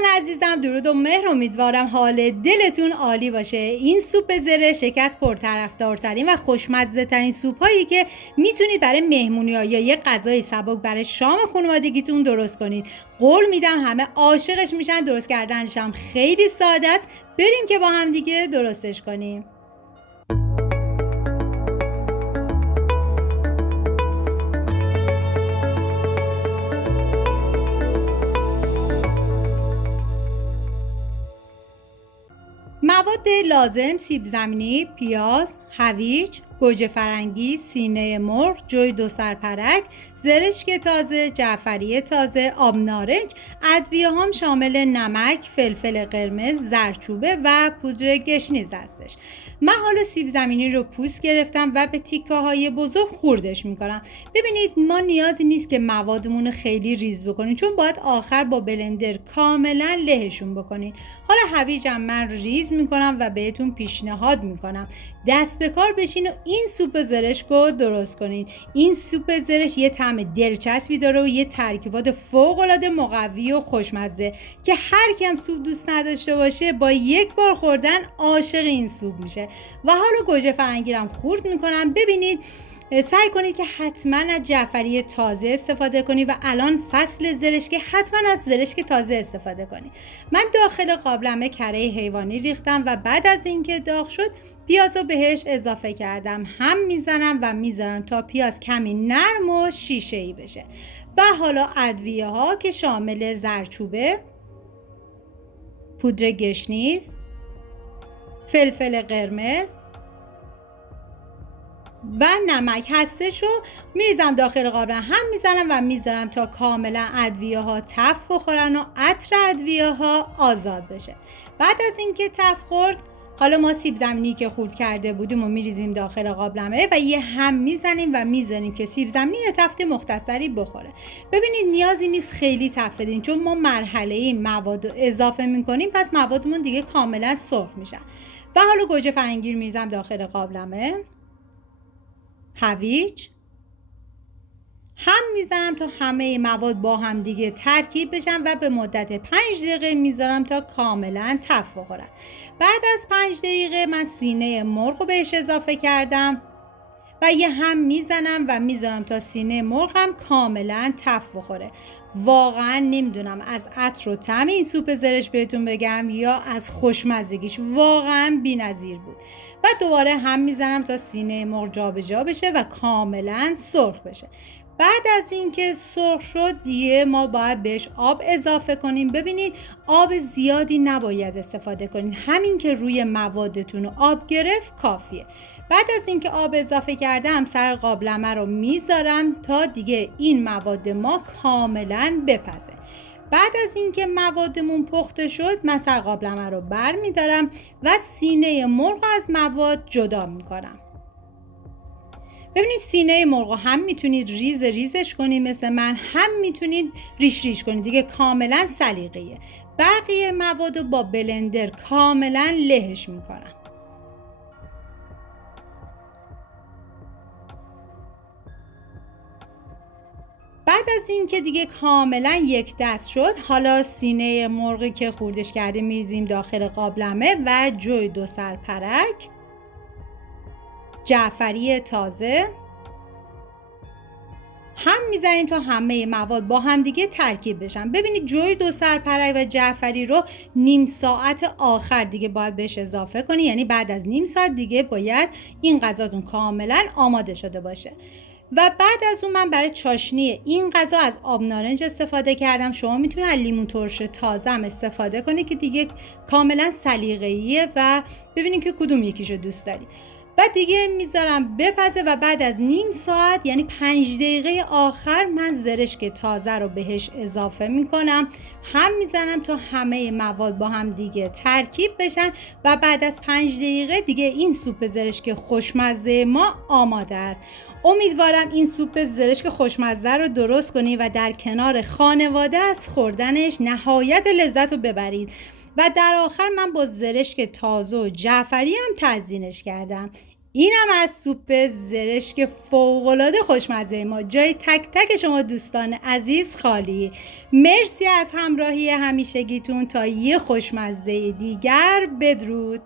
دوستان عزیزم، درود و مهر. امیدوارم حال دلتون عالی باشه. این سوپ زرش یکی از پرطرفدارترین و خوشمزه ترین سوپ هایی که میتونید برای مهمونی ها یا یه غذای سبک برای شام خانوادگیتون درست کنید. قول میدم همه عاشقش میشن. درست کردنش هم خیلی ساده است. بریم که با هم دیگه درستش کنیم. مواد لازم: سیب زمینی، پیاز، هویج، گوجه فرنگی، سینه مرغ، جوی دو سرپرک، زرشک تازه، جعفری تازه، آب نارنج. ادویه هم شامل نمک، فلفل قرمز، زردچوبه و پودر گشنیز هستش. من حالا سیب زمینی رو پوست گرفتم و به تیکه های بزرگ خوردش میکنم. ببینید ما نیازی نیست که موادمون رو خیلی ریز بکنیم، چون باید آخر با بلندر کاملا لهشون بکنین. حالا هویجم من ریز میکنم و بهتون پیشنهاد میکنم دست به کار بشین و این سوپ زرشک رو درست کنید. این سوپ زرشک یه طعم دلچسبی داره و یه ترکیبات فوق العاده مقوی و خوشمزه که هر کی هم سوپ دوست نداشته باشه با یک بار خوردن عاشق این سوپ میشه. و حالا گوجه فرنگی رو خورد میکنم. ببینید سعی کنید که حتما از جعفری تازه استفاده کنید و الان فصل زرشک، حتما از زرشک تازه استفاده کنید. من داخل قابلمه کره حیوانی ریختم و بعد از اینکه داغ شد پیاز رو بهش اضافه کردم. هم میزنم و میذارم تا پیاز کمی نرم و شیشه‌ای بشه. و حالا ادویه ها که شامل زردچوبه، پودر گشنیز، فلفل قرمز و نمک هستش رو میریزم داخل قابلمه. هم میزنم و میذارم تا کاملا ادویه ها تف بخورن و عطر ادویه ها آزاد بشه. بعد از اینکه تف خورد، حالا ما سیب زمینی که خورد کرده بودیم و میریزیم داخل قابلمه و یه هم میزنیم و میذاریم که سیب زمینی یه تفت مختصری بخوره. ببینید نیازی نیست خیلی تف بدین، چون ما مرحله مواد رو اضافه میکنیم، پس موادمون دیگه کاملا سرخ میشن. و حالا گوجه فرنگی رو میریزم داخل قابلمه، هویج هم میزنم تا همه مواد با هم دیگه ترکیب بشن و به مدت 5 دقیقه میذارم تا کاملا تف بخورن. بعد از 5 دقیقه من سینه مرغ رو بهش اضافه کردم و یه هم میزنم و میذارم تا سینه مرغ هم کاملا تف بخوره. واقعا نمیدونم از عطر و طعم این سوپ زرشک بهتون بگم یا از خوشمزگیش، واقعا بی‌نظیر بود. و دوباره هم میزنم تا سینه مرغ جابجا بشه و کاملا سرخ بشه. بعد از اینکه سرخ شد دیگه ما باید بهش آب اضافه کنیم. ببینید آب زیادی نباید استفاده کنید، همین که روی موادتون رو آب گرفت کافیه. بعد از اینکه آب اضافه کردم سر قابلمه رو میذارم تا دیگه این مواد ما کاملا بپزه. بعد از اینکه موادمون پخته شد من سر قابلمه رو بر میدارم و سینه مرغ از مواد جدا میکنم. ببینید سینه مرغ هم میتونید ریزش کنید مثل من، هم میتونید ریش کنید، دیگه کاملا سلیقه‌ایه. بقیه مواد رو با بلندر کاملا لهش میکنم. بعد از این که دیگه کاملا یک دست شد، حالا سینه مرغی که خوردش کرده میریزیم داخل قابلمه و جوی دو سرپرک، جعفری تازه هم میزنیم تا همه مواد با هم دیگه ترکیب بشن. ببینید جوی دو سرپرک و جعفری رو نیم ساعت آخر دیگه باید بهش اضافه کنی، یعنی بعد از نیم ساعت دیگه باید این غذاتون کاملا آماده شده باشه. و بعد از اون من برای چاشنی این غذا از آب نارنج استفاده کردم. شما میتونید از لیمون ترش تازه هم استفاده کنید که دیگه کاملا سلیقه‌ایه و ببینید که کدوم یکیشو دوست دارید. و دیگه میذارم بپزه و بعد از نیم ساعت یعنی 5 دقیقه آخر من زرشک تازه رو بهش اضافه میکنم. هم میزنم تا همه مواد با هم دیگه ترکیب بشن و بعد از 5 دقیقه دیگه این سوپ زرشک خوشمزه ما آماده است. امیدوارم این سوپ زرشک خوشمزه رو درست کنید و در کنار خانواده از خوردنش نهایت لذت رو ببرید. و در آخر من با زرشک تازه و جعفری هم تزیینش کردم. اینم از سوپ زرشک فوق‌العاده خوشمزه ما. جای تک تک شما دوستان عزیز خالی. مرسی از همراهی همیشگیتون. تا یه خوشمزه دیگر، بدرود.